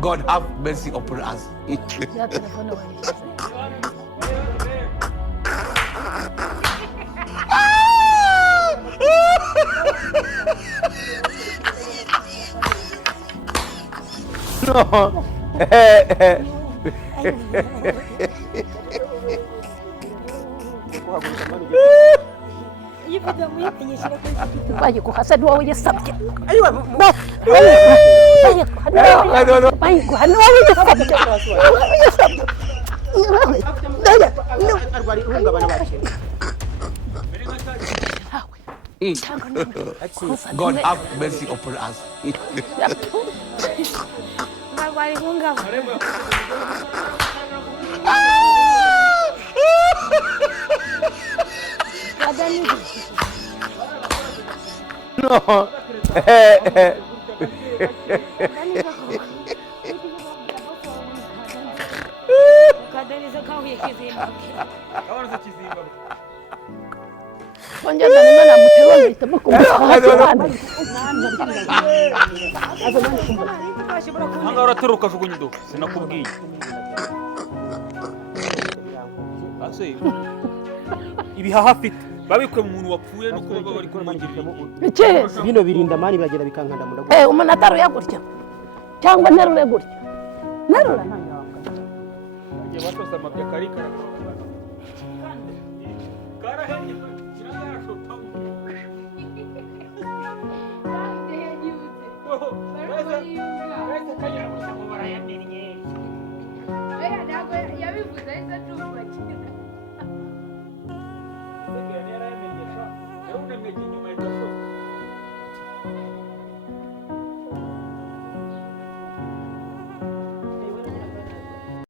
God have mercy upon us. No. Bayi ko hasad wawe yasabye. Aywa. Bayi ko hano wawe yasabye. Yasabye. Arwari uhungabana bake. God have mercy upon us. Arwari uhungabana. No. Hanga uraturuka jugunya indo sinakubwiye. Ase ibihaha afite babikwe mu muntu wapfuye no kuba bari kumwongera. Bino birinda mani bagera bikankanda mu ndago. Umuntu ataruye gutya cyangwa nterure gutya. Nterura. Ngiye batosa amabya kari karahanye kirangashota.